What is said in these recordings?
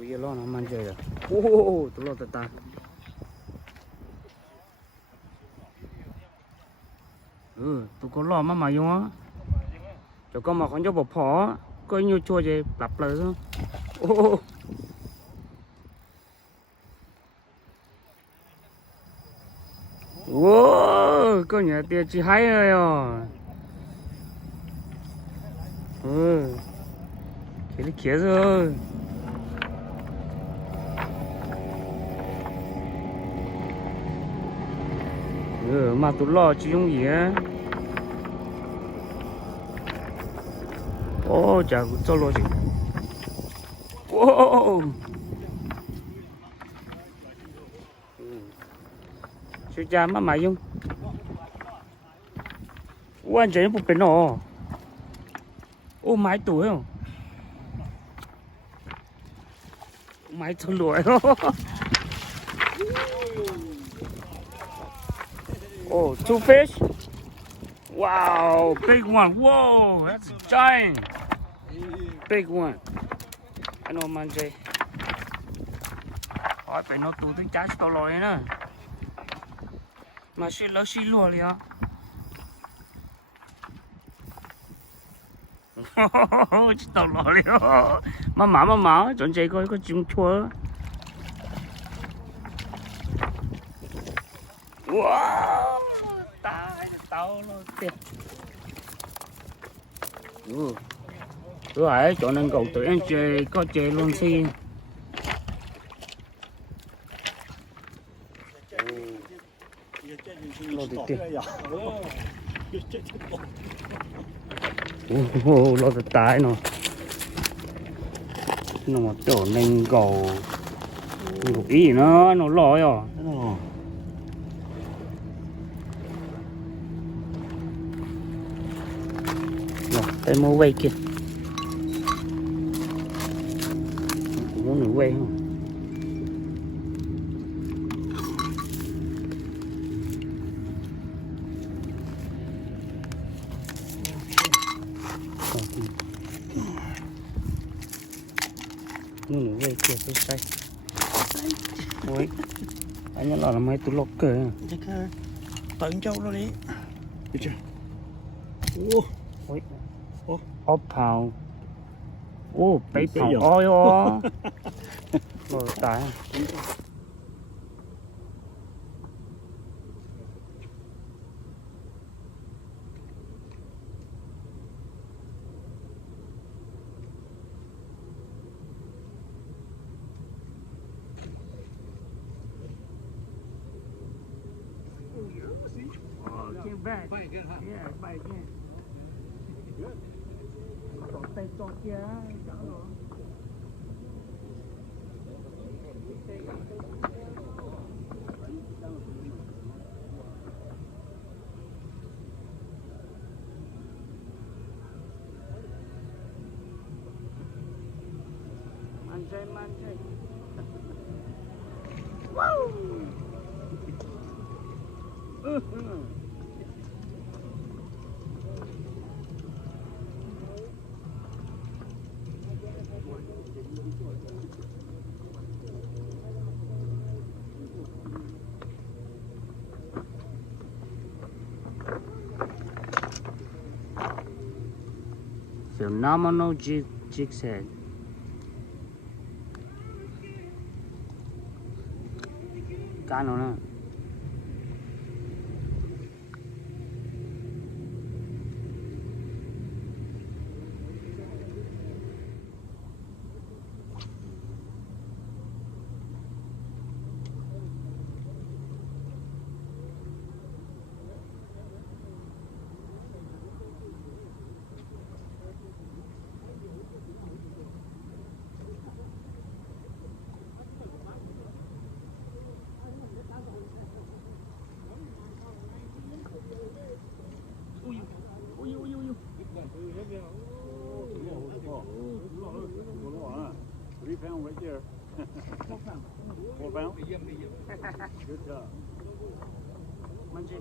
tụi giờ lo nó mang chơi rồi ô tụi lo ta tụi con lo mà dùng á cho con mà không cho bột phở có nhiều chua gì lặp lại thôi ô wow có nhà tiền chỉ hay rồi cái kia rồi mà tụi lo chỉ dùng gì á ô chả cũng cho lo gì ô chú cha mà dùng quan trọng một cái nọ ô máy tuổi không máy thun lụi oh two fish wow big one whoa that's a giant big one anh ôm anh gì hỏi phải nó tụ tính trái to lòi nữa mà xí lùa liền tao lòi liền mà chuẩn bị có chim chua wow tao nó tiền rồi chỗ nên cầu tụi anh chơi có chơi luôn xi lo được tiền lo được tái nó mà chỗ nên cầu một ý nó lo rồi tay mua quay kìa muốn nữa quay không muốn nữa quay kìa tôi say ôi anh nhớ là mấy tụi lọc cờ tận châu đó đi được chưa ôi ốp phào ô bấy phào oi ô rồi tại back. Bite again, huh? Yeah, bite again. Good. Tay to kia, chả rồi. Manjai. Wow. Phenomenal jig's head. Cá nó nè. £3 right there. 4 pounds? Good job. Manjai.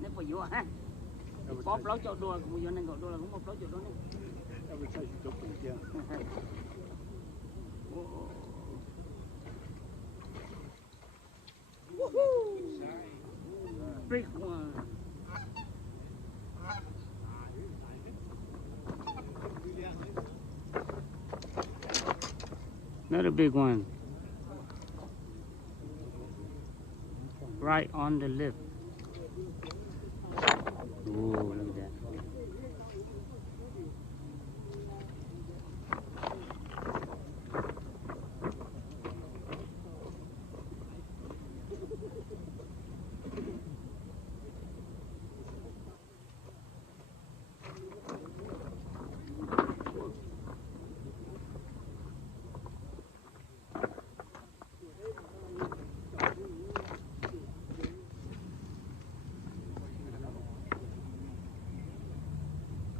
Nếu có vô ha, bóp lối chỗ đua cũng vô nên gọi đua là cũng một lối chỗ đó này. Big one. Another big one. Right on the lip. Ooh, look at that.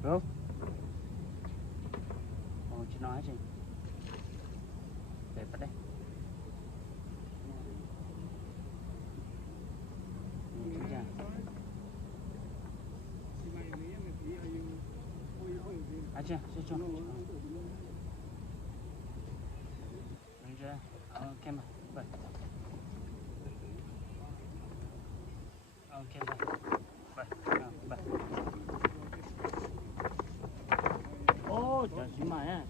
Bro. Chị nói gì? Đẹp ở đây. Aja, cho. Aja, kem. Bye. Okay, bye. Bye. Oh, that's my ass.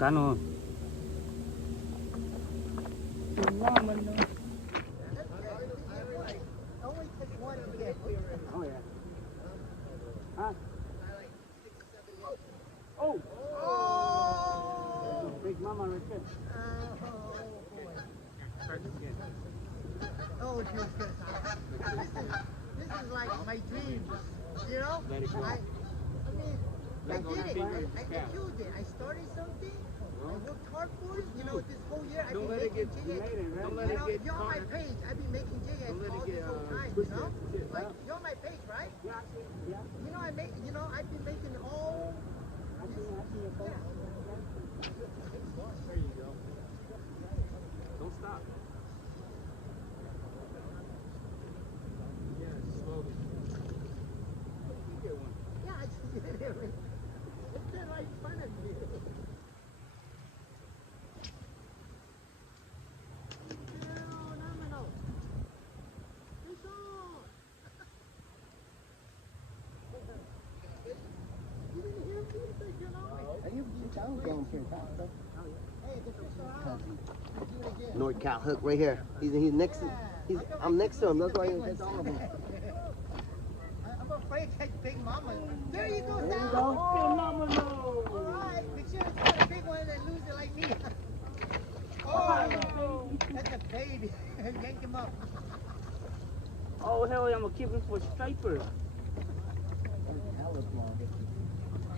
Cano. Oh yeah. Huh? Oh. Oh. Big mama right there. Oh, she was good. This is like my dream. You know? Let it go. I mean, I did it. I achieved it. I started something. I worked hard for it. You know, this whole year I've been making jig. Don't let it get You're on my caught. page. I've been making jig all this whole time. You know? Like, you're on my page, right? Yeah. You know I make, you know, I've been making all. Yeah. There you go. Don't stop. Yeah, slowly. You get one. Yeah, I just did it. It's been like fun of you. Phenomenal. Fish on. You didn't hear me? You know? Hey, the fish are out. Do it again. North Cal hook right here. He's next. I'm next to him. That's why he's all of them. I'm afraid to catch big mama. There you go, There you Sal. go. Phenomenal. All right, make sure it's not a big one and lose it like me. Oh, that's a baby. Yank him up. Oh, hell yeah, I'm going to keep him for striper.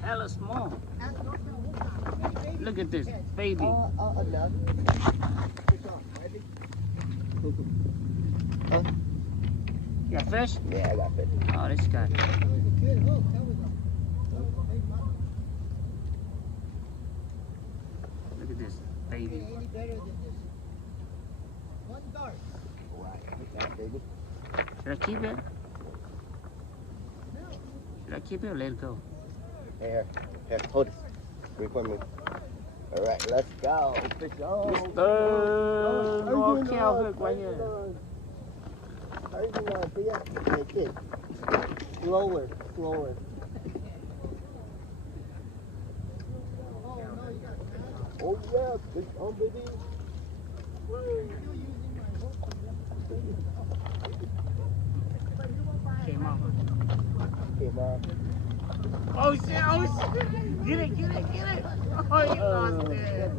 Hella small. Look at this, baby. Enough. You got fish? Yeah, I got fish. Oh, this guy. That was a good hook. That was a big mama. Look at this, baby. Any better than this? One dart. Right. That baby. Should I keep it? Should I keep it or let it go? Here, hold it. Wait for me. All right, let's go. Fish on. Mr. North Cal hook right here. How you doing? See ya? That's it. Slower. Oh, no, you got to Oh yeah, fish on, baby. Came off. Came off. Oh shit, oh shit. Get it. Oh, you lost it.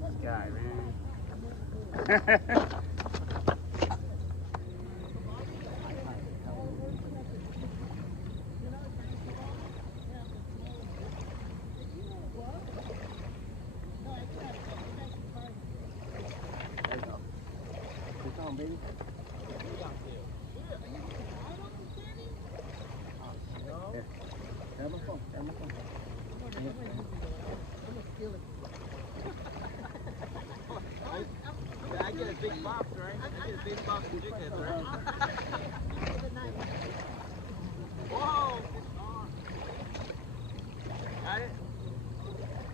This guy, man. Fish on, baby. Have my phone. I get a big box, right? I get a big box of jigheads, right? Whoa! Got it?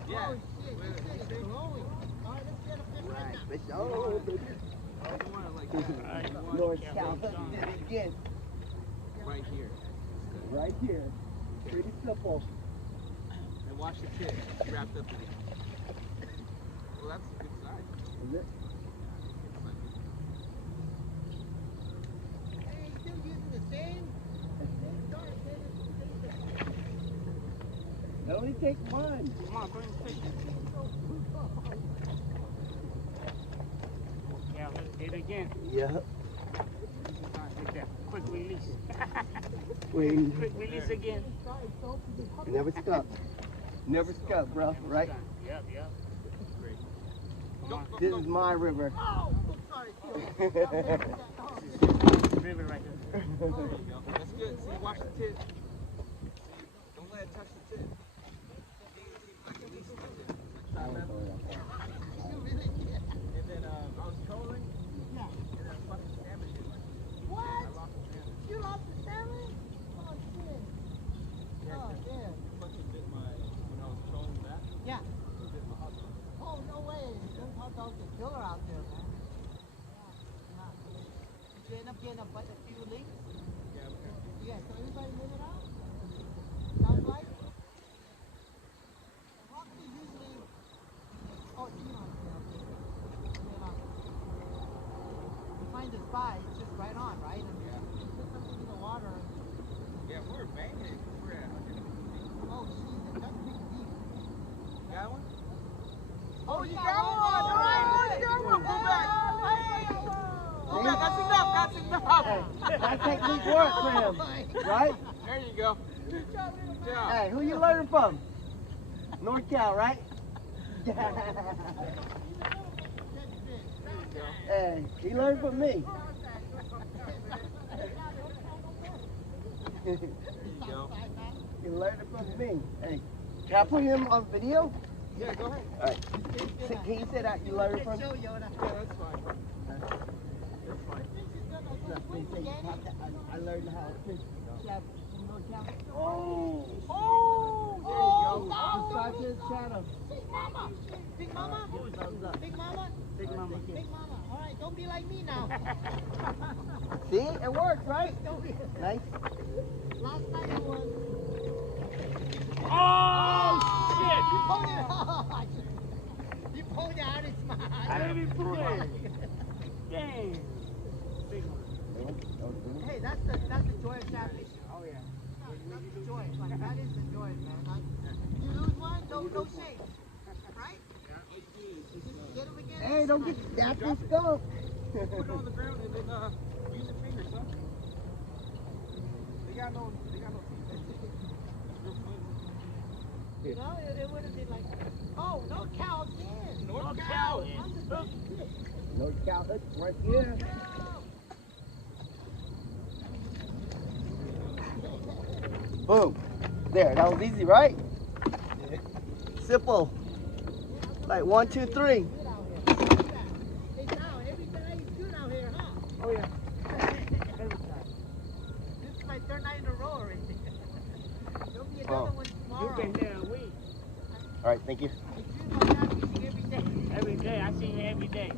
Yeah. Oh, shit, this thing is glowing. All right, let's get a fish right now. Fish on, baby. You want it like that. You want North it Cal hook did it again. right here. Right here. Pretty simple. And watch the tip wrapped up in it. Well, that's a good size. Is it? Hey, still using the same dart. It only takes one. Come on, bring the fish. Yeah, let's hit it again. Yeah. Like that. Quick release. Wait. Quick release again. Never stop. Never stop, bro. Right? Yep. Great. This is my river. Oh, sorry. River right there. There you go. That's good. See, watch the tip. Don't let it touch the tip. Like at least the tip. Like level. And then I was trolling. Yeah. And then fucking salmon hit my. What? I lost the salmon. You lost the salmon? Oh, shit. Yeah, Oh, it damn. fucking bit my, when I was trolling back, Yeah. it bit my hot dog. Oh, no way. Them hot dogs are killer out there, man. Yeah. Did you end up getting a few links? Yeah, okay. Yeah, so everybody made it out? Sounds like? How can you usually... Oh, you know. You find the spot, it's just right on, right? I mean, Yeah. you put something in the water. Yeah, we were banging it. We were at 150 feet. Oh, jeez, that's pretty deep. Got one? Oh, you got one! All right, you got one! Go back! Go back, that's enough, that's enough! That technique works for him. Right? There you go. Good job. Hey, who you learning from? North Cal, right? Hey, he learned from me. You learned it from me. Hey, can I put him on video? Yeah, go ahead. All right. Can you say that you learned it from? Show Yoda. Yeah, that's fine. That's fine. I learned how to fish. Oh, Sergeant Shadow. Big Mama. Big Mama. Big Mama. Big mama. Big Mama. All right, don't be like me now. See, it worked, right? Nice. Last time it was. Oh, shit! You pulled it out. You pulled it out. It's mine. I didn't even throw it. Dang. Big one. Hey, that's the joy of shad fishing. Oh yeah. That's the joy. Like, that is the joy, man. Like, you lose one, no shame. Right? Get him again. Hey, don't get that fish go. Put it on the ground and then use your fingers, son. They got no teeth. No, it would have been like, oh, no cows in. North Cow is No cow hook right here. Boom. There, that was easy, right? Simple. Like 1, 2, 3. Hey, now, every time you shoot out here, huh? Oh, yeah. This is my third night in a row already. There'll be another one tomorrow. You've been there a week. All right, thank you. I dream about that fishing every day. Every day. I see you every day.